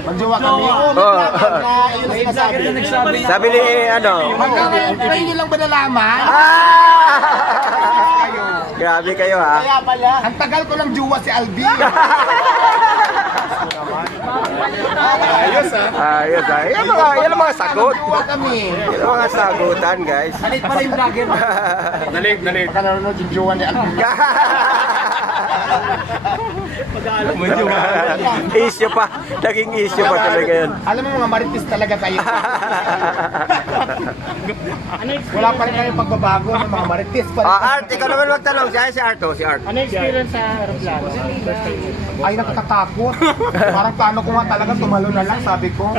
Magjowa kami. Oo, may vlogger na nagsabi na. Sabi ni ano? Kayo nyo lang ba nalaman? Grabe kayo ha. Kaya pala, ang tagal ko lang jowa si Albi. Ayos ha. Ayos ha. Yan ang mga sagot. Jowa kami. Yan ang mga sagutan guys. Halit pa rin vlogger. Nalig. Baka nanonood yung jowa ni Albi. Issue pa. Naging issue pa talaga yun. Alam mo mga marites talaga kayo. Wala pa rin kayong pagbabago ng mga marites pa rin. Art, ikaw naman magtanong. Si Art oh, si Art. Ano experience sa aeroplano? Ay, nakakatakot. Parang plano ko nga talaga, tumalo na lang, sabi ko.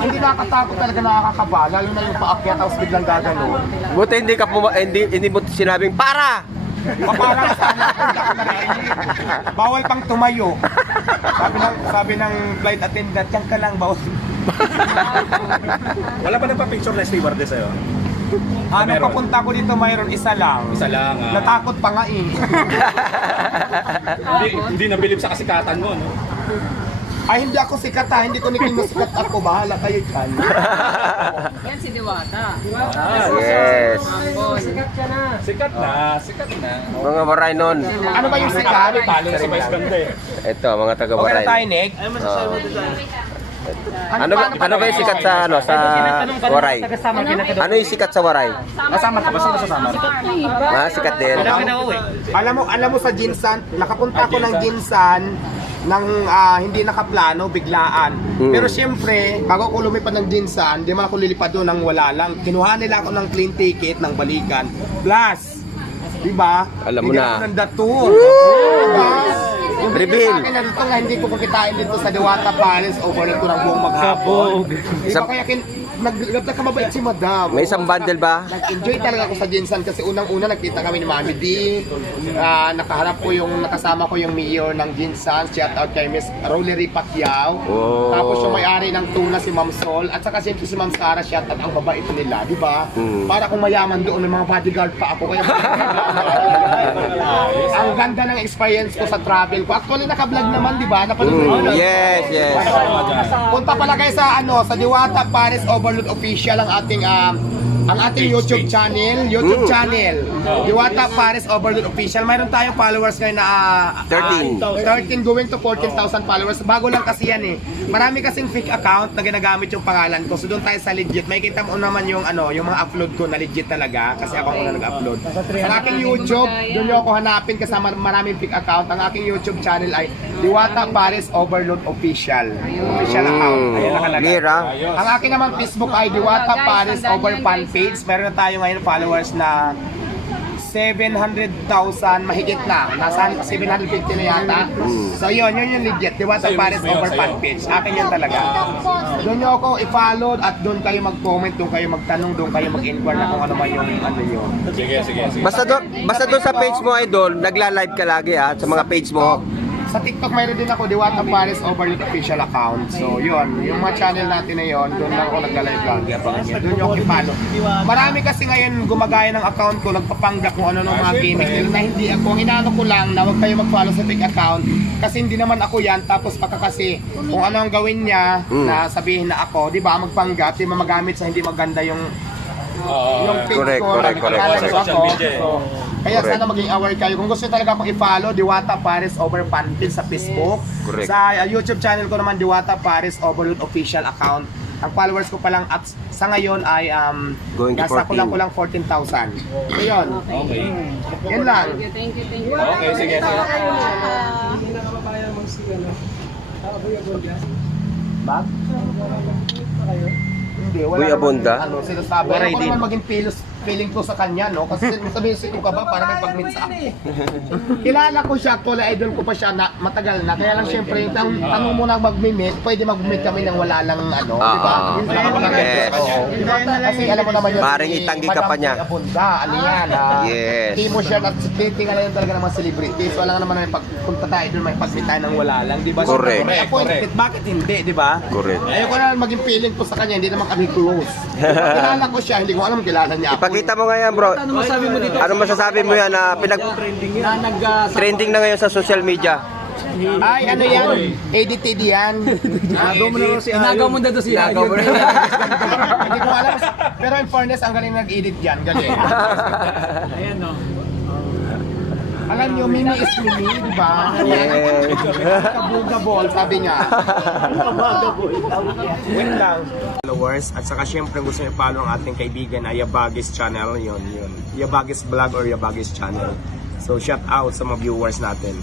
Hindi nakakatakot talaga, nakakakaba. Lalo na yung paakyat, tapos biglang gaganon. Buti hindi mo sinabing para! Parang sana hindi ako narinig. Bawal pang tumayo. Sabi ng flight attendant, yan ka lang, bawal. Wala pa nagpa-picture na stewardess sa'yo? Ano, papunta ko dito, mayroon isa lang. Isa lang. Natakot pa nga eh. Hindi nabilib sa kasikatan mo, no? Ay, hindi ako sikat ha. Hindi ko nikin sikat ako. Bahala kayo dyan. Yan si Diwata. Yes. Sikat na. Mga waray nun. Ano ba yung sikat? Talo si Vice Ganda eh. Ito, mga taga Okay na waray. tayo, Nick. Ano ba yung sikat sa waray? Ano yung sikat sa waray? Kasama ka ba? Sino sasama? Sikat din. Alam mo sa Jinsan, nakapunta ako ng Jinsan nang hindi nakaplano, biglaan. Pero siyempre, bago ako lumipad ng Jinsan, di man ako lilipad doon nang wala lang. Kinuha nila ako ng plane ticket ng balikan. Plus, di ba? Alam mo na. Bigyan ko ng datur. Diba? Yung Reveal. sa akin na dito nga, hindi ko kukitain dito sa Diwata Palace overload ko ng buong maghapon. Di ba kaya nagkamabait si Madam? May isang bundle ba? Nag-enjoy talaga ako sa Jinsan kasi unang-una nagkita kami ni Mami D. Nakaharap ko nakasama ko yung mayor ng Jinsan. Shout out kay Miss Rollery Pacquiao. Oh. Tapos yung may-ari ng tuna si Ma'am Sol. At saka siyempre si Ma'am Sarah, shout out ang babait nila, di ba? Para kung mayaman doon, may mga bodyguard pa ako. Kaya ang ganda ng experience ko sa travel ko. Actually naka-vlog naman, di ba? Napanood Yes. Punta pala kayo sa sa Diwata Paris Overload Official ang ating YouTube channel. Diwata Paris Overload Official. Mayroon tayong followers ngayon na 13 going to 14,000 followers. Bago lang kasi yan eh. Marami kasing fake account na ginagamit yung pangalan ko. So doon tayo sa legit. May kita mo naman yung yung mga upload ko na legit talaga kasi ako ang nag-upload. Sa aking YouTube, doon niyo ako hanapin kasama maraming fake account. Ang aking YouTube channel ay Diwata Paris Overload Official. Official account. Ayan nakalagay. Mira. Ang akin naman Facebook ay Diwata Paris Over Fan Page. Meron na tayo ngayon followers na 700,000 mahigit na. Nasa 750 na yata. So yun yung legit. Diwata Paris Over Fan Page. Akin yun talaga. Doon nyo ako i-follow at doon kayo mag-comment, doon kayo magtanong, doon kayo mag-inquire na kung ano man yung yun. Sige. Basta doon sa page mo idol, nagla-live ka lagi sa mga page mo. Sa TikTok mayroon din ako Diwata Paris Overload Official account. So yun, yung mga channel natin na yun, doon lang ako nagla-live lagi. Doon nyo ako i-follow. Marami kasi ngayon gumagaya ng account ko, nagpapanggap kung ano ng mga gimmicks nila na hindi ako. Ang inaano ko lang na huwag kayo mag-follow sa fake account kasi hindi naman ako yan. Tapos baka kasi kung ano ang gawin niya na sabihin na ako, di ba, magpanggap, di ba magamit sa hindi maganda yung page Correct, ko. correct. Social media eh. So, kaya sana maging aware kayo. Kung gusto talaga akong i-follow, Diwata Paris Over Fan Page sa Facebook. Correct. Sa YouTube channel ko naman, Diwata Paris Overload Official account. Ang followers ko pa lang at sa ngayon ay Going to nasa 14. kulang 14,000. So yun. Okay. Yan lang. Thank you. Okay, sige. Bag? Hindi, wala Uy, naman, Abunda? sinasabi. Ako naman maging feeling ko sa kanya, no? Kasi sabihin ko ka ba, para may pag-meet sa akin. Kilala ko siya, actually idol ko pa siya na matagal na. Kaya lang syempre, yung tanong mo na mag-meet, pwede mag-meet kami nang wala lang di ba? Yes. Kasi alam mo naman yun. Maring itanggi ka pa niya. Abunda, ano yan, Yes. Hindi mo siya, at tingala yun talaga ng mga celebrities. Wala nga naman may pagpunta tayo doon, may pag-meet tayo nang wala lang, di ba? Correct. May appointment, bakit hindi, di ba? Correct. Ayoko na maging feeling ko sa kanya, hindi naman kami close. Kilala ko siya, hindi ko alam kilala niya ako. Ipakita mo nga yan bro. Ano masabi mo dito? Ano masasabi mo yan na Na trending na ngayon sa social media? Ay, ano yan? Edited yan. Nagaw mo na rin si Nagaw mo na doon si Ayon. Hindi ko alam. Pero in fairness, ang galing nag-edit yan. Galing. Ayan no. Alam nyo, Mimi is Mimi, di ba? Yes. Kabugabol, sabi niya. Wait lang. Followers, at saka syempre gusto niyo i-follow ang ating kaibigan na Yabagis channel. Yun. Yabagis vlog or Yabagis channel. So shout out sa mga viewers natin.